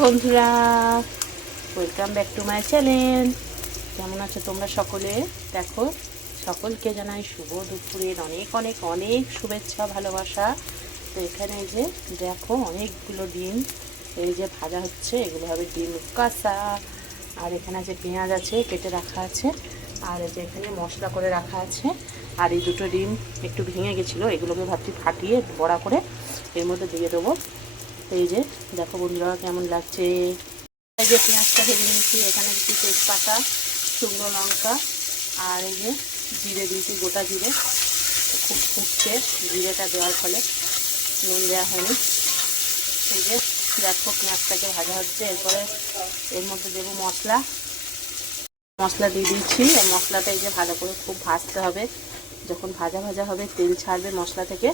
বন্ধুরা, welcome back to my channel. কেমন আছো তোমরা সকলে? দেখো, সকলকে জানাই শুভ দুপুরের অনেক অনেক অনেক শুভেচ্ছা, ভালোবাসা। তো এখানে এই যে দেখো অনেকগুলো ডিম এই যে ভাজা হচ্ছে, এগুলো হবে ডিম কষা। আর এখানে যে পেঁয়াজ আছে কেটে রাখা আছে, আর এই যে এখানে মশলা করে রাখা আছে। আর এই দুটো ডিম একটু ভেঙে গেছিলো, এগুলোকে ভাবছি ফাটিয়ে বড়া করে এর মধ্যে দিয়ে দেবো। এই যে দেখো বন্ধুরা কেমন লাগছে। এই যে পেঁয়াজটা ভেজে নিয়েছি, এখানে দিচ্ছি তেজপাতা, শুকনো লঙ্কা, আর এই যে জিরে দিয়েছি, গোটা জিরে। খুব ফুটছে জিরেটা দেওয়ার ফলে, নুন দেওয়া হয়নি। এই যে দেখো পেঁয়াজটাকে ভাজা হচ্ছে, এরপরে এর মধ্যে দেবো মশলা দিয়ে দিচ্ছি। আর মশলাটা এই যে ভালো করে খুব ভাজতে হবে। যখন ভাজা ভাজা হবে, তেল ছাড়বে মশলা থেকে,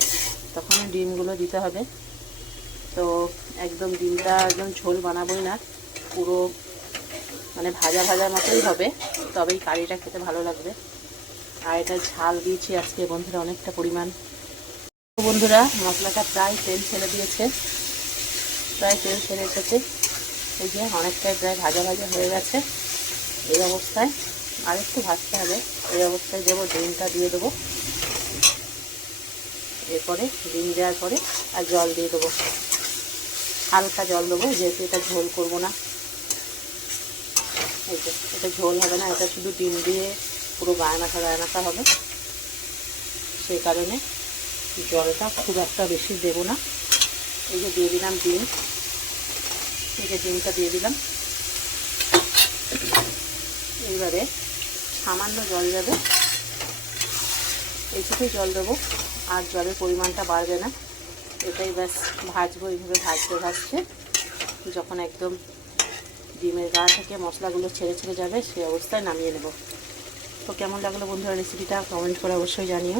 তখন ডিমগুলো দিতে হবে। তো একদম ডিমটা একদম ঝোল বানাবোই না, পুরো মানে ভাজা ভাজা মতোই হবে, তবেই কারিটা খেতে ভালো লাগবে। আর এটা ঝাল দিয়েছি আজকে বন্ধুরা অনেকটা পরিমাণ। বন্ধুরা মশলাটা প্রায় তেল ছেড়ে দিয়েছে, প্রায় তেল ছেড়ে এসেছে। এই যে অনেকটাই প্রায় ভাজা ভাজা হয়ে গেছে। এই অবস্থায় আর একটু ভাজতে হবে। এই অবস্থায় দেবো ডিমটা দিয়ে দেবো। এরপরে ডিম দেওয়ার পরে আর জল দিয়ে দেবো, হালকা জল দেবো, যেহেতু এটা ঝোল করবো না। এই যে এটা ঝোল হবে না, এটা শুধু ডিম দিয়ে পুরো গায়ে মাখা হবে। সেই কারণে জলটা খুব একটা বেশি দেবো না। এই যে দিয়ে দিলাম ডিম, এই যে ডিমটা দিয়ে দিলাম। এইবারে সামান্য জল যাবে, এইটুকুই জল দেবো, আর জলের পরিমাণটা বাড়বে না। এটাই ব্যাস ভাজবো, এইভাবে ভাজতে যখন একদম ডিমের গা থেকে মশলাগুলো ছেড়ে ছেড়ে যাবে, সেই অবস্থায় নামিয়ে নেব। তো কেমন লাগলো বন্ধুরা রেসিপিটা, কমেন্ট করে অবশ্যই জানিও।